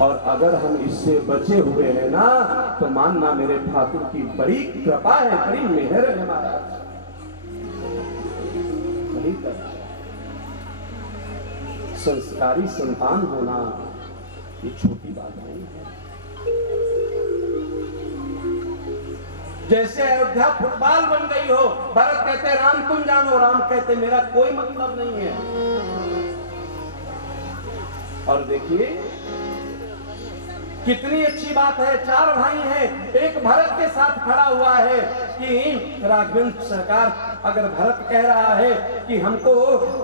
और अगर हम इससे बचे हुए हैं ना तो मानना मेरे ठाकुर की बड़ी कृपा है, बड़ी मेहर है महाराज, बड़ी कृपा है। संस्कारी संतान होना ये छोटी बात नहीं है। जैसे अयोध्या फुटबॉल बन गई हो, भरत कहते राम तुम जानो, राम कहते मेरा कोई मतलब नहीं है। और देखिए कितनी अच्छी बात है, 4 भाई हैं, एक भरत के साथ खड़ा हुआ है कि राघवेंद्र सरकार अगर भरत कह रहा है कि हमको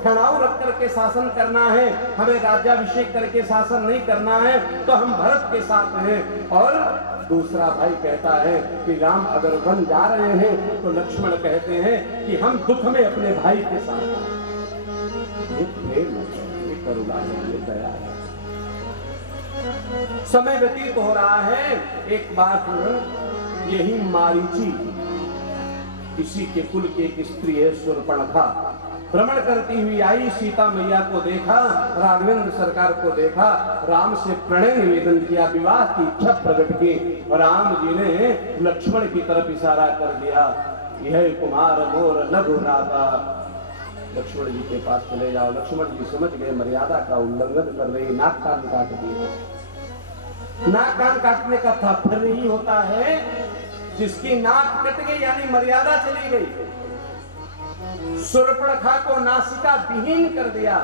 खड़ाऊ रख करके शासन करना है, हमें राज्याभिषेक करके शासन नहीं करना है, तो हम भरत के साथ हैं। और दूसरा भाई कहता है कि राम अगर वन जा रहे हैं तो लक्ष्मण कहते हैं कि हम दुख में अपने भाई के साथ हैं। ये प्रेम है, ये करुणा है, ये दया है। समय व्यतीत हो रहा है। एक बात यही मारीची, इसी के कुल की एक स्त्री है शूर्पणखा, भ्रमण करती हुई आई, सीता मैया को देखा, राघवेंद्र सरकार को देखा, राम से प्रणय निवेदन किया, विवाह की इच्छा प्रकट की। राम जी ने लक्ष्मण की तरफ इशारा कर दिया, यह कुमार मोर लघु राधा, लक्ष्मण जी के पास चले जाओ। लक्ष्मण जी समझ गए मर्यादा का उल्लंघन कर रही, नाक कान काट दिए। नाक कान काटने का तात्पर्य यही होता है जिसकी नाक कट गई यानी मर्यादा चली गई। शूर्पणखा को नासिका विहीन कर दिया।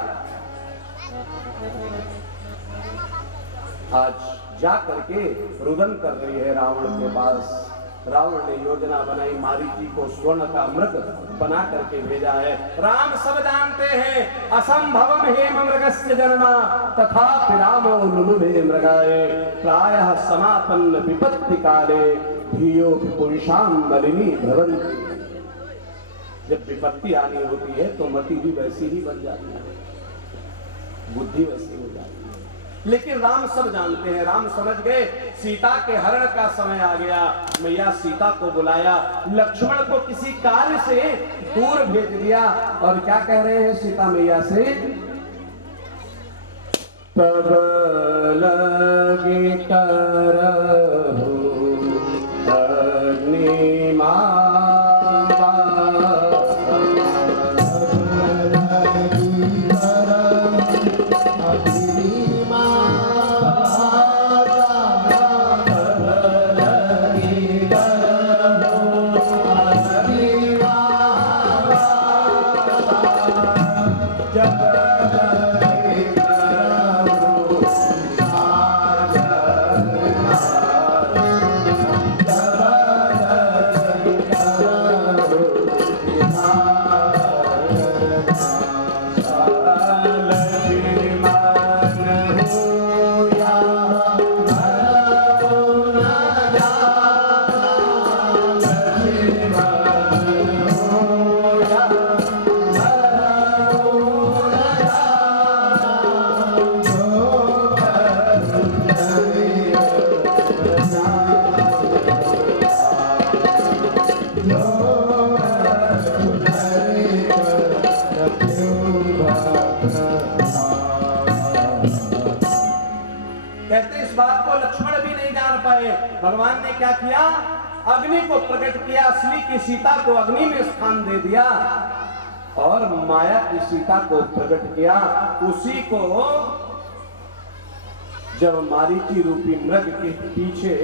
आज जा करके रुदन कर रही है रावण के पास। रावण ने योजना बनाई, मारीची को स्वर्ण का मृग बना करके भेजा है। राम सब जानते हैं असंभवम हेम मृगस्य जन्मा तथापि रामो लुलुभे मृगाए प्रायः समापन्न विपत्ति काले धियो पुरुषाम बलिनी भवन्ति। जब विपत्ति आनी होती है तो मति भी वैसी ही बन जाती है, बुद्धि वैसी हो जाती है। लेकिन राम सब जानते हैं, राम समझ गए सीता के हरण का समय आ गया। मैया सीता को बुलाया, लक्ष्मण को किसी कार्य से दूर भेज दिया। और क्या कह रहे हैं सीता मैया से, तब लगे करहु अग्निमा भगवान ने क्या किया, अग्नि को प्रकट किया, असली की सीता को अग्नि में स्थान दे दिया और माया की सीता को प्रकट किया। उसी को जब मारीची रूपी मृग के पीछे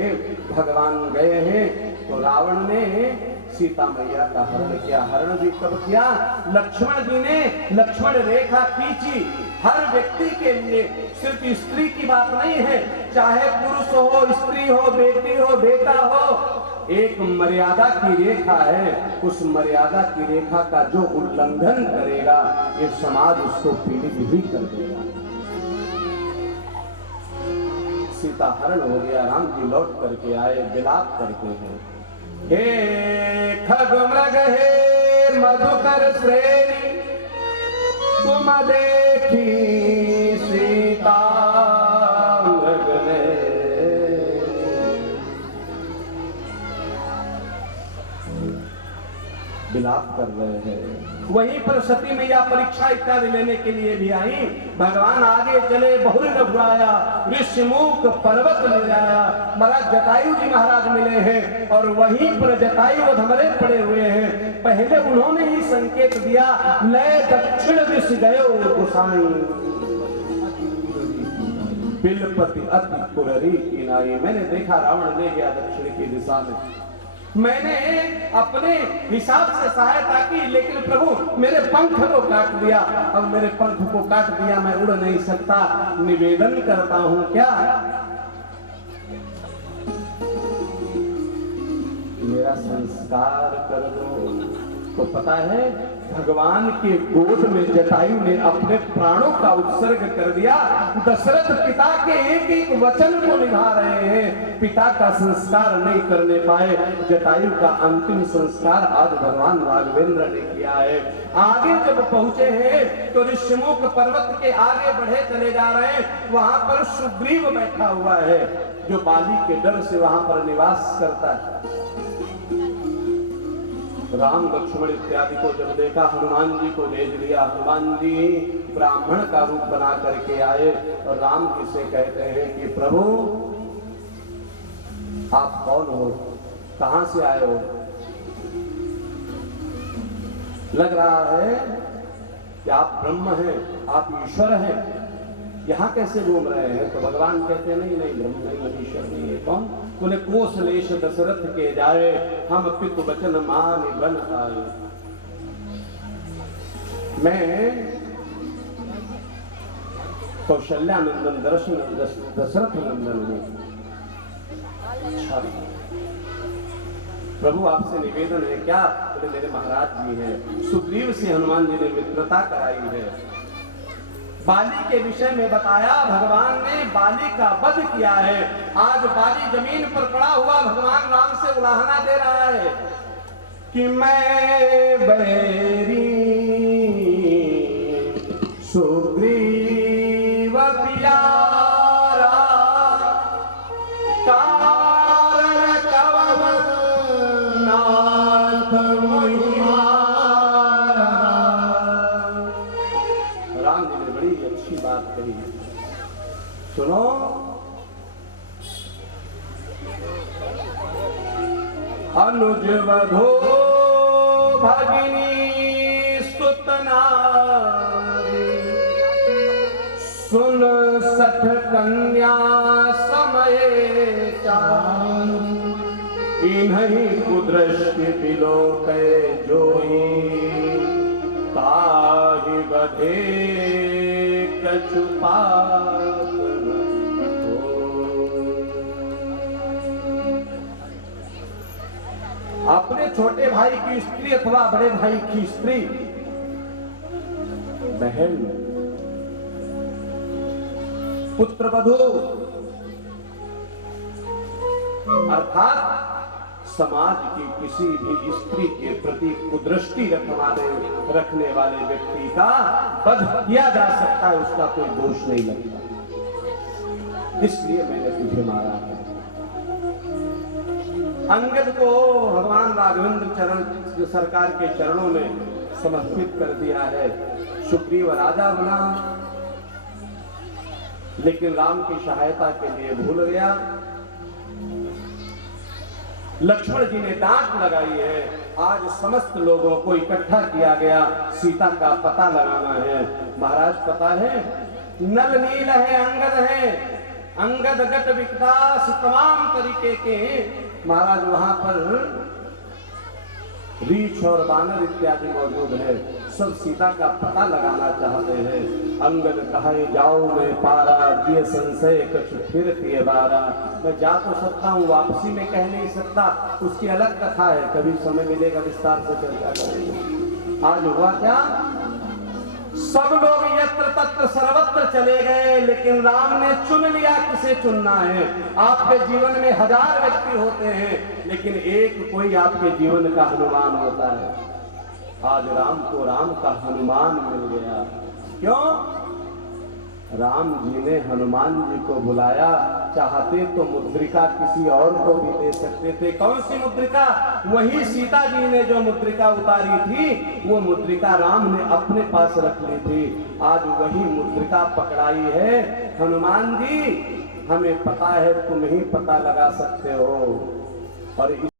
भगवान गए हैं तो रावण ने सीता मैया का हरण किया। हरण भी कब किया, लक्ष्मण जी ने लक्ष्मण रेखा खींची। हर व्यक्ति के लिए, सिर्फ स्त्री की बात नहीं है, चाहे पुरुष हो, स्त्री हो, बेटी हो, बेटा हो, एक मर्यादा की रेखा है। उस मर्यादा की रेखा का जो उल्लंघन करेगा ये समाज उसको पीड़ित ही कर देगा। सीता हरण हो गया, राम जी लौट करके आए, विलाप करते हैं, हे खग मृग हे मधुकर श्रेणी तुम देखी सीता मृग ने। विलाप कर रहे हैं। वहीं पर सती मैया परीक्षा इत्यादि लेने के लिए भी आई। भगवान आगे चले, बहुरी रघुराया, ऋषिमुख पर्वत ले आया। महाराज जटायु जी महाराज मिले हैं और वहीं पर जटायु धमरे पड़े हुए हैं। पहले उन्होंने ही संकेत दिया, लय दक्षिण दिश गयो गोसाई, बिलपति अति पुररी किनाई। मैंने देखा रावण ले गया दक्षिण की दिशा में, मैंने अपने हिसाब से सहायता की, लेकिन प्रभु मेरे पंख को काट दिया। अब मेरे पंख को काट दिया, मैं उड़ नहीं सकता। निवेदन करता हूं क्या मेरा संस्कार कर दो। तो पता है भगवान के गोद में जटायु ने अपने प्राणों का उत्सर्ग कर दिया। दशरथ पिता के एक एक वचन को निभा रहे हैं, पिता का संस्कार नहीं करने पाए। जटायु का अंतिम संस्कार आज भगवान राघवेंद्र ने किया है। आगे जब पहुंचे हैं तो ऋषिमुख पर्वत के आगे बढ़े चले जा रहे हैं। वहां पर सुग्रीव बैठा हुआ है, जो बाली के डर से वहां पर निवास करता है। राम लक्ष्मण इत्यादि को जब देखा, हनुमान जी को भेज दिया। हनुमान जी ब्राह्मण का रूप बना करके आए और राम जी से कहते हैं कि प्रभु आप कौन हो, कहां से आए हो? लग रहा है कि आप ब्रह्म हैं, आप ईश्वर हैं, यहाँ कैसे घूम रहे हैं? तो भगवान कहते नहीं नहीं, ब्रह्म नहीं, ईश्वर नहीं है। कौन? बोले कोसलेश दशरथ के जाए, हम पितु वचन मान बन आए। मैं कौशल्यानंदन दशरथ नंदन हूं। अच्छा प्रभु आपसे निवेदन है क्या? बोले मेरे महाराज जी हैं। सुग्रीव से हनुमान जी ने मित्रता कराई है। बाली के विषय में बताया, भगवान ने बाली का वध किया है। आज बाली जमीन पर पड़ा हुआ भगवान राम से उलाहना दे रहा है कि मैं बैरी सुग्रीव प्यारा, कारण कवम नाथ महिमारा। राम जी ने बड़ी अच्छी बात कही है, सुनो। अनुज वधो भगिनी सुतनारी, सुन सठ कन्या समय चार, इन्हीं कुदृष्टि बिलोकै जोई, ताहि बधे कछु पाप न होई। अपने छोटे भाई की स्त्री अथवा बड़े भाई की स्त्री, बहन, पुत्रवधू अर्थात समाज की किसी भी स्त्री के प्रति कुदृष्टि रखने वाले व्यक्ति का वध किया जा सकता है, उसका कोई दोष नहीं लगता। इसलिए मैंने तुझे मारा है। अंगद को भगवान राघवेंद्र चरण सरकार के चरणों में समर्पित कर दिया है। सुग्रीव राजा बना, लेकिन राम की सहायता के लिए भूल गया। लक्ष्मण जी ने डांट लगाई है। आज समस्त लोगों को इकट्ठा किया गया, सीता का पता लगाना है। महाराज पता है, नल नील है, अंगद है, अंगद गट विकास तमाम तरीके के महाराज वहां पर रीछ और बानर इत्यादि मौजूद है। सब सीता का पता लगाना चाहते हैं। अंगद कहे जाओ मैं पारा, ये संशय कछु फिर तिय बारा। मैं जा तो सकता हूँ, वापसी में कह नहीं सकता, उसकी अलग कथा है, कभी समय मिलेगा विस्तार से चर्चा करेंगे। आज हुआ क्या, सब लोग यत्र तत्र सर्वत्र चले गए, लेकिन राम ने चुन लिया किसे चुनना है। आपके जीवन में 1000 व्यक्ति होते हैं, लेकिन एक कोई आपके जीवन का हनुमान होता है। आज राम को राम का हनुमान मिल गया। क्यों? राम जी ने हनुमान जी को बुलाया, चाहते तो मुद्रिका किसी और को भी दे सकते थे। कौन सी मुद्रिका? वही सीता जी ने जो मुद्रिका उतारी थी, वो मुद्रिका राम ने अपने पास रख ली थी। आज वही मुद्रिका पकड़ाई है। हनुमान जी, हमें पता है तुम ही पता लगा सकते हो। और